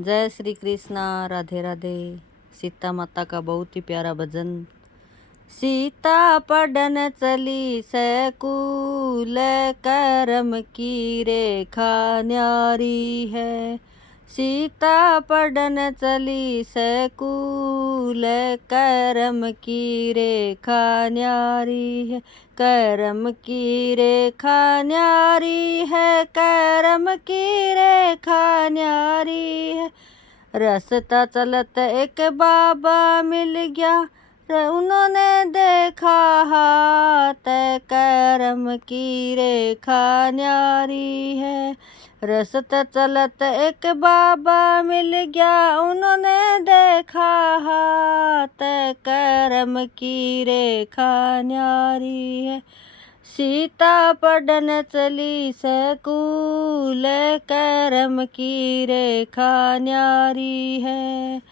जय श्री कृष्णा। राधे राधे। सीता माता का बहुत ही प्यारा भजन। सीता पढ़न चली सकुल, करम की रेखा न्यारी है। सीता पढ़न चली सकुल, करम की रेखा न्यारी है। करम की रेखा न्यारी है, करम की रेखा न्यारी है। रास्ता चलत एक बाबा मिल गया, उन्होंने देखा हाथ, करम की रेखा न्यारी है। रास्ता चलत एक बाबा मिल गया, उन्होंने देखा हाथ, करम की रेखा न्यारी है। सीता पढ़न चली सकुल, करम की रेखा न्यारी है।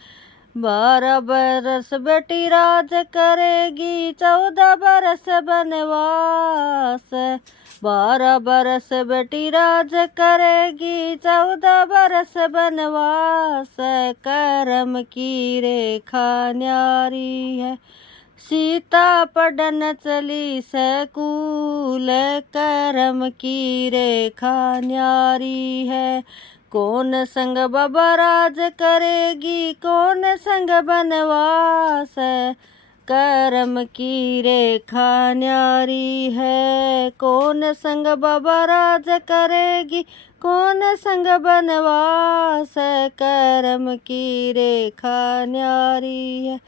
12 बरस बेटी राज करेगी, 14 बरस बनवास। 12 बरस बेटी राज करेगी, 14 बरस बनवास, करम की रेखा न्यारी है। सीता पढ़न चली सकुल, करम की रेखा न्यारी है। कौन संग बाबा राज करेगी, कौन संग बनवास, करम की रेखा न्यारी है। कौन संग बाबा राज करेगी, कौन संग बनवास, करम की रेखा न्यारी है।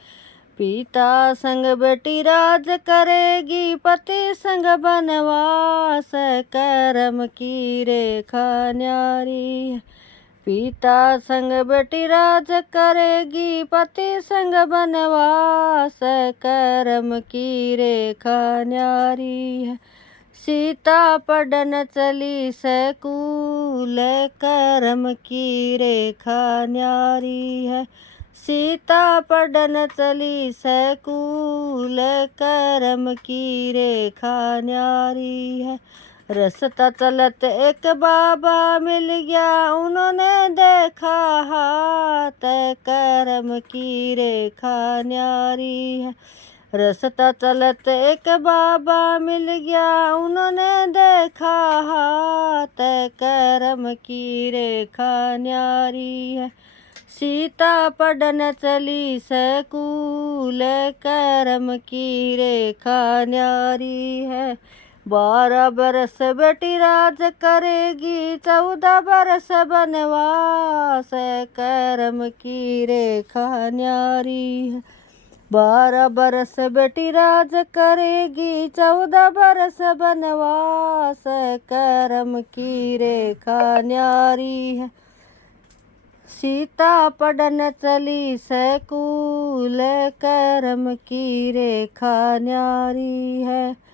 पिता संग बेटी राज करेगी, पति संग बनवास, करम की रेखा न्यारी है। पिता संग बेटी राज करेगी, पति संग बनवास, करम की रेखा न्यारी है। सीता पढ़न चली सकुल, करम की रेखा न्यारी है। सीता पढ़न चली सकुल, करम की रेखा न्यारी है। रास्ता चलत एक बाबा मिल गया, उन्होंने देखा हाथ, करम की रेखा न्यारी है। रास्ता चलत एक बाबा मिल गया, उन्होंने देखा हाथ, करम की रेखा न्यारी है। सीता पढ़न चली सकुल, करम की रेखा न्यारी है। 12 बरस बेटी राज करेगी, 14 बरस बनवास, करम की रेखा न्यारी है। 12 बरस बेटी राज करेगी, 14 बरस बनवास, करम की रेखा न्यारी है। सीता पढ़न चली सकुल, करम की रेखा न्यारी है।